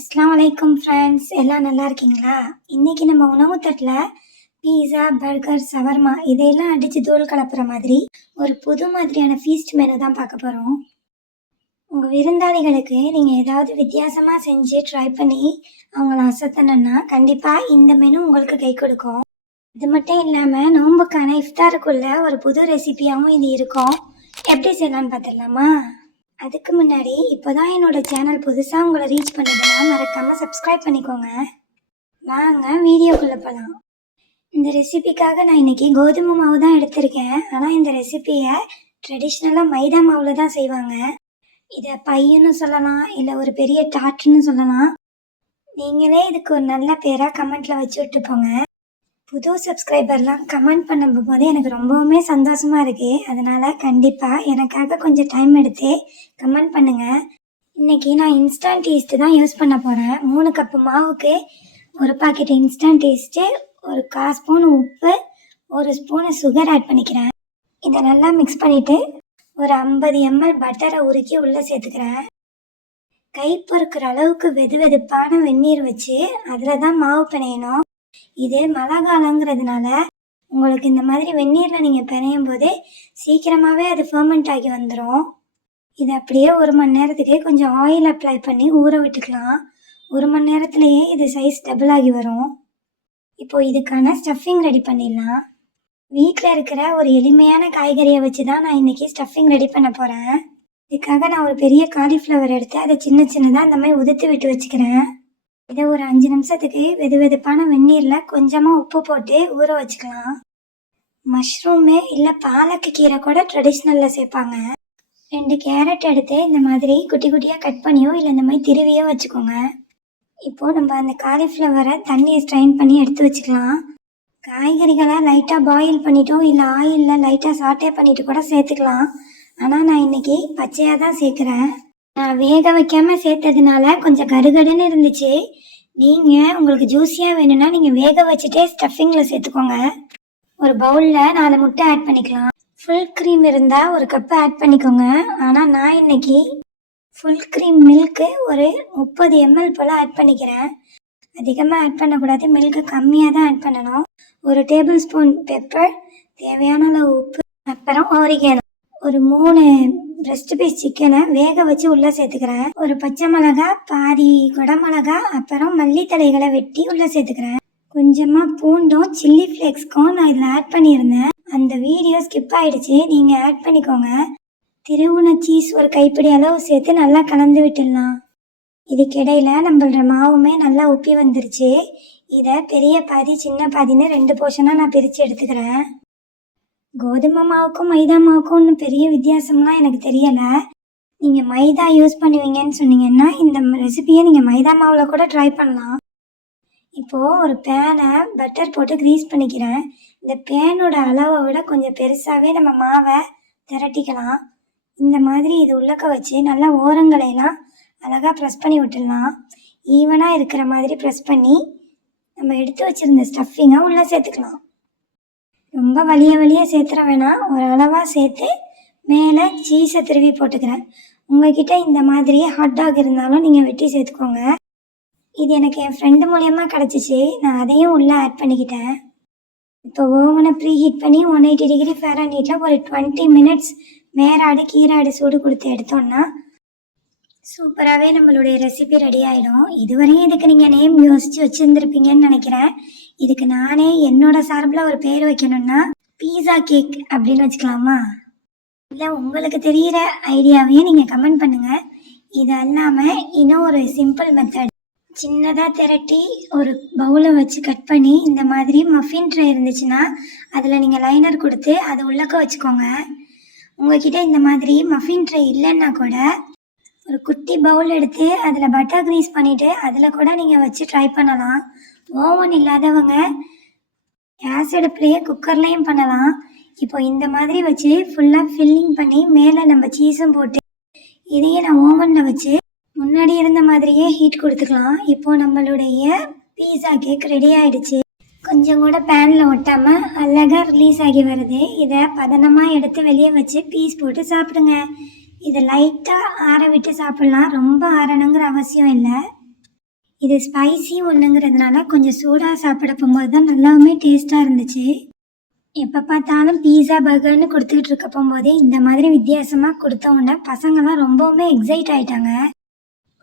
அஸ்லாம் அலைக்கும் ஃப்ரெண்ட்ஸ் எல்லாம் நல்லா இருக்கீங்களா? இன்னைக்கு நம்ம உணவு தட்டில் பீஸா பர்கர் சவர்மா இதையெல்லாம் அடித்து தூள் கலப்புற மாதிரி ஒரு புது மாதிரியான ஃபீஸ்ட் மெனு தான் பார்க்க போகிறோம் உங்கள் விருந்தாளிகளுக்கு நீங்கள் ஏதாவது வித்தியாசமாக செஞ்சு ட்ரை பண்ணி அவங்கள அசத்தணுன்னா கண்டிப்பாக இந்த மெனு உங்களுக்கு கை கொடுக்கும். இது மட்டும் இல்லாமல் நோம்புக்கான இஃப்தாருக்குள்ள ஒரு புது ரெசிபியாகவும் இது இருக்கும். எப்படி செய்யலாம்னு பார்த்துடலாமா? அதுக்கு முன்னாடி இப்போதான் என்னோட சேனல் புதுசாக உங்களை ரீச் பண்ணிதுன்னா மறக்காமல் சப்ஸ்கிரைப் பண்ணிக்கோங்க. வாங்க வீடியோக்குள்ளே போகலாம் இந்த ரெசிபிக்காக நான் இன்னைக்கு கோதுமை மாவு தான் எடுத்திருக்கேன். ஆனால் இந்த ரெசிபியை ட்ரெடிஷ்னலாக மைதா மாவில் தான் செய்வாங்க. இதை பையன்னு சொல்லலாம் இல்லை ஒரு பெரிய டாட்டுன்னு சொல்லலாம். நீங்களே இதுக்கு ஒரு நல்ல பேராக கமெண்ட்டில் வச்சு விட்டு போங்க புது சப்ஸ்கிரைபர்லாம் கமெண்ட் பண்ணும்போது எனக்கு ரொம்பவுமே சந்தோஷமா இருக்கு. அதனால கண்டிப்பாக எனக்காக கொஞ்சம் டைம் எடுத்து கமெண்ட் பண்ணுங்க. இன்னைக்கு நான் இன்ஸ்டன்ட் டேஸ்ட் தான் யூஸ் பண்ண போகிறேன் மூணு கப்பு மாவுக்கு ஒரு பாக்கெட் இன்ஸ்டன்ட் டேஸ்ட்டு ஒரு கால் ஸ்பூன் உப்பு ஒரு ஸ்பூனு சுகர் ஆட் பண்ணிக்கிறேன். இதை நல்லா மிக்ஸ் பண்ணிவிட்டு ஒரு ஐம்பது எம்எல் பட்டரை உருக்கி உள்ளே சேர்த்துக்கிறேன். கை பொறுக்கிற அளவுக்கு வெது வெதுப்பான வெந்நீர் வச்சு அதில் தான் மாவு பிணையணும். இது மழை காலங்கிறதுனால உங்களுக்கு இந்த மாதிரி வெந்நீரில் நீங்கள் பிணையும் போது சீக்கிரமாகவே அது ஃபர்மெண்ட் ஆகி வந்துடும் இது அப்படியே ஒரு மணி நேரத்துக்கு கொஞ்சம் ஆயில் அப்ளை பண்ணி ஊற விட்டுக்கலாம். ஒரு மணி நேரத்துலையே இது சைஸ் டபுள் ஆகி வரும். இப்போது இதுக்கான ஸ்டஃபிங் ரெடி பண்ணிடலாம். வீட்டில் இருக்கிற ஒரு எளிமையான காய்கறியை வச்சு தான் நான் இன்னைக்கு ஸ்டஃபிங் ரெடி பண்ண போகிறேன் இதுக்காக நான் ஒரு பெரிய காலிஃப்ளவர் எடுத்து அதை சின்ன சின்னதாக அந்த மாதிரி உதுத்து விட்டு வச்சுக்கிறேன். இதை ஒரு அஞ்சு நிமிஷத்துக்கு வெது வெதுப்பான வெந்நீரில் கொஞ்சமாக உப்பு போட்டு ஊற வச்சுக்கலாம். மஷ்ரூமு இல்லை பாலக்கு கீரை கூட ட்ரெடிஷ்னலில் சேர்ப்பாங்க. ரெண்டு கேரட் எடுத்து இந்த மாதிரி குட்டி குட்டியாக கட் பண்ணியோ இல்லை இந்த மாதிரி திருவியோ வச்சுக்கோங்க. இப்போது நம்ம அந்த காலிஃப்ளவரை தண்ணியை ஸ்ட்ரைன் பண்ணி எடுத்து வச்சுக்கலாம். காய்கறிகளை லைட்டாக பாயில் பண்ணிட்டோம் இல்லை ஆயிலில் லைட்டாக சாட்டே பண்ணிட்டு கூட சேர்த்துக்கலாம். ஆனால் நான் இன்னைக்கு பச்சையாக தான் சேர்க்குறேன். நான் வேக வைக்காம சேர்த்ததுனால கொஞ்சம் கருகடுன்னு இருந்துச்சு. நீங்கள் உங்களுக்கு ஜூஸியாக வேணும்னா நீங்கள் வேக வச்சுட்டே ஸ்டஃபிங்ல சேர்த்துக்கோங்க. ஒரு பவுலில் நாலு முட்டை ஆட் பண்ணிக்கலாம். ஃபுல் க்ரீம் இருந்தால் ஒரு கப்பு ஆட் பண்ணிக்கோங்க. ஆனால் நான் இன்னைக்கு ஃபுல் க்ரீம் மில்க்கு ஒரு முப்பது எம்எல் போல் ஆட் பண்ணிக்கிறேன். அதிகமாக ஆட் பண்ணக்கூடாது. மில்க்கு கம்மியாக தான் ஆட் பண்ணணும். ஒரு டேபிள் ஸ்பூன் பெப்பர் தேவையான அளவு உப்பு அப்புறம் ஓரிகேனோ ஒரு மூணு பிரஸ்ட் பீஸ் சிக்கனை வேக வச்சு உள்ளே சேர்த்துக்கிறேன். ஒரு பச்சை மிளகா பாதி குடமிளகா அப்புறம் மல்லித்தலைகளை வெட்டி உள்ளே சேர்த்துக்கிறேன். கொஞ்சமாக பூண்டும் சில்லி ஃப்ளேக்ஸ்க்கும் நான் இதில் ஆட் பண்ணியிருந்தேன். அந்த வீடியோ ஸ்கிப் ஆயிடுச்சு. நீங்கள் ஆட் பண்ணிக்கோங்க. திருவுண சீஸ் ஒரு கைப்பிடி அளவு சேர்த்து நல்லா கலந்து விட்டுடலாம். இதுக்கிடையில நம்மளோட மாவுமே நல்லா உப்பி வந்துருச்சு. இதை பெரிய பாதி சின்ன பாதின்னு ரெண்டு போர்ஷனாக நான் பிரித்து எடுத்துக்கிறேன். கோதுமை மாவுக்கும் மைதா மாவுக்கும் ஒன்றும் பெரிய வித்தியாசம்லாம் எனக்கு தெரியலை. நீங்கள் மைதா யூஸ் பண்ணுவீங்கன்னு சொன்னீங்கன்னா இந்த ரெசிபியை நீங்கள் மைதா மாவில் கூட ட்ரை பண்ணலாம். இப்போது ஒரு பேனை பட்டர் போட்டு க்ரீஸ் பண்ணிக்கிறேன். இந்த பேனோட அளவை விட கொஞ்சம் பெருசாகவே நம்ம மாவை திரட்டிக்கலாம். இந்த மாதிரி இது உள்ளக்க வச்சு நல்லா ஓரங்களையெல்லாம் அழகாக ப்ரெஸ் பண்ணி விட்டுடலாம். ஈவனாக இருக்கிற மாதிரி ப்ரெஸ் பண்ணி நம்ம எடுத்து வச்சுருந்த ஸ்டஃப்பிங்கை உள்ளே சேர்த்துக்கலாம். ரொம்ப வலிய வலிய சேர்த்துற வேணாம் ஒரு அளவாக சேர்த்து மேலே சீஸை திருவி போட்டுக்கிறேன். உங்ககிட்ட இந்த மாதிரி ஹாட் டாக் இருந்தாலும் நீங்கள் வெட்டி சேர்த்துக்கோங்க இது எனக்கு என் ஃப்ரெண்டு மூலயமா கிடச்சிச்சு. நான் அதையும் உள்ளே ஆட் பண்ணிக்கிட்டேன். இப்போ ஓவனை ப்ரீ ஹீட் பண்ணி ஒன் எயிட்டி டிகிரி ஃபேரன்ஹீட்டில் ஒரு டுவெண்ட்டி மினிட்ஸ் மேராடு கீராடு சூடு கொடுத்து எடுத்தோன்னா சூப்பராகவே நம்மளுடைய ரெசிபி ரெடி ஆகிடும் இதுவரையும் இதுக்கு நீங்கள் நேம் யோசித்து வச்சுருந்துருப்பீங்கன்னு நினைக்கிறேன். இதுக்கு நானே என்னோட சார்பில் ஒரு பேர் வைக்கணும்னா பீஸா கேக் அப்படின்னு வச்சுக்கலாமா? இல்லை உங்களுக்கு தெரிகிற ஐடியாவையும் நீங்கள் கமெண்ட் பண்ணுங்கள் இது அல்லாமல் இன்னும் ஒரு சிம்பிள் மெத்தட் சின்னதாக திரட்டி ஒரு பவுலை வச்சு கட் பண்ணி இந்த மாதிரி மஃபின் ட்ரே இருந்துச்சுன்னா அதில் நீங்கள் லைனர் கொடுத்து அதை உள்ளக்க வச்சுக்கோங்க. உங்ககிட்ட இந்த மாதிரி மஃபின் ட்ரே இல்லைன்னா கூட ஒரு குட்டி பவுல் எடுத்து அதில் பட்டர் க்ரீஸ் பண்ணிவிட்டு அதில் கூட நீங்கள் வச்சு ட்ரை பண்ணலாம். ஓவன் இல்லாதவங்க கேஸ் அடுப்புலேயே குக்கர்லேயும் பண்ணலாம். இப்போ இந்த மாதிரி வச்சு ஃபுல்லாக ஃபில்லிங் பண்ணி மேலே நம்ம சீஸும் போட்டு இதையே நான் ஓவனில் வச்சு முன்னாடி இருந்த மாதிரியே ஹீட் கொடுத்துக்கலாம். இப்போ நம்மளுடைய பீஸா கேக் ரெடி ஆயிடுச்சு. கொஞ்சம் கூட பேனில் ஒட்டாமல் அழகாக ரிலீஸ் ஆகி வருது. இதை பதனமாக எடுத்து வெளியே வச்சு பீஸ் போட்டு சாப்பிடுங்க. இதை லைட்டாக ஆற விட்டு சாப்பிட்லாம். ரொம்ப ஆறணுங்கிற அவசியம் இல்லை. இது ஸ்பைசி ஒன்றுங்கிறதுனால கொஞ்சம் சூடாக சாப்பிட போகும்போது தான் நல்லாவுமே டேஸ்ட்டாக இருந்துச்சு. எப்போ பார்த்தாலும் பீஸா பர்கர்னு கொடுத்துக்கிட்டு இருக்க போகும்போதே இந்த மாதிரி வித்தியாசமாக கொடுத்த உடனே பசங்கள்லாம் ரொம்பவுமே எக்ஸைட் ஆயிட்டாங்க.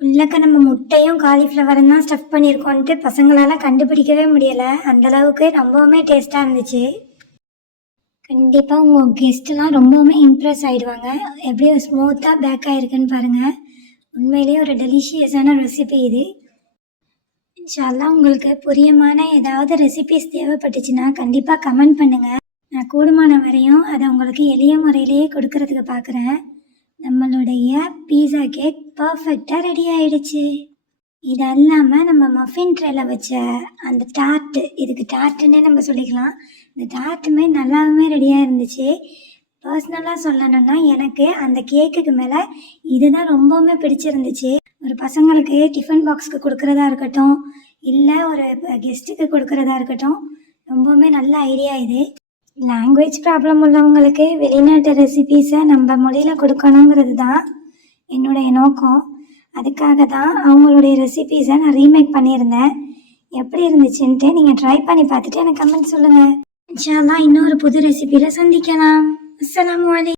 உள்ளக்க நம்ம முட்டையும் காலிஃப்ளவரும் தான் ஸ்டஃப் பண்ணியிருக்கோன்ட்டு பசங்களால் கண்டுபிடிக்கவே முடியலை. அந்தளவுக்கு ரொம்பவுமே டேஸ்ட்டாக இருந்துச்சு. கண்டிப்பாக உங்கள் கெஸ்ட்லாம் ரொம்பவுமே இம்ப்ரெஸ் ஆகிடுவாங்க எப்படி ஸ்மூத்தாக பேக் ஆகிருக்குன்னு பாருங்கள் உண்மையிலேயே ஒரு டெலிஷியஸான ரெசிபி இது. இன்ஷால்லாம் உங்களுக்கு புரியமான ஏதாவது ரெசிபிஸ் தேவைப்பட்டுச்சுன்னா கண்டிப்பாக கமெண்ட் பண்ணுங்கள் நான் கூடுமான வரையும் அதை உங்களுக்கு எளிய முறையிலேயே கொடுக்கறதுக்கு பார்க்குறேன் நம்மளுடைய பீஸா கேக் பர்ஃபெக்டாக ரெடி ஆயிடுச்சு. இது அல்லாமல் நம்ம மஃபின் ட்ரேல வச்ச அந்த டார்ட்டு இதுக்கு டார்ட்டுன்னே நம்ம சொல்லிக்கலாம். இந்த டார்ட்டுமே நல்லாவுமே ரெடியாக இருந்துச்சு. பர்சனலாக சொல்லணும்னா எனக்கு அந்த கேக்குக்கு மேலே இதுதான் ரொம்பவுமே பிடிச்சிருந்துச்சு. ஒரு பசங்களுக்கு டிஃபன் பாக்ஸ்க்கு கொடுக்குறதா இருக்கட்டும் இல்லை ஒரு கெஸ்ட்டுக்கு கொடுக்குறதா இருக்கட்டும் ரொம்பவுமே நல்ல ஐடியா இது. லாங்குவேஜ் ப்ராப்ளம் உள்ளவங்களுக்கு வெளிநாட்டு ரெசிபீஸை நம்ம மொழியில் கொடுக்கணுங்கிறது தான் என்னுடைய நோக்கம். அதுக்காக தான் அவங்களுடைய ரெசிபீஸை நான் ரீமேக் பண்ணியிருந்தேன். எப்படி இருந்துச்சுன்ட்டு நீங்கள் ட்ரை பண்ணி பார்த்துட்டு எனக்கு கமெண்ட் சொல்லுங்கள் இன்ஷால்லாம் இன்னொரு புது ரெசிபியில் சந்திக்கலாம். அஸ்லாம் அலைக்கும்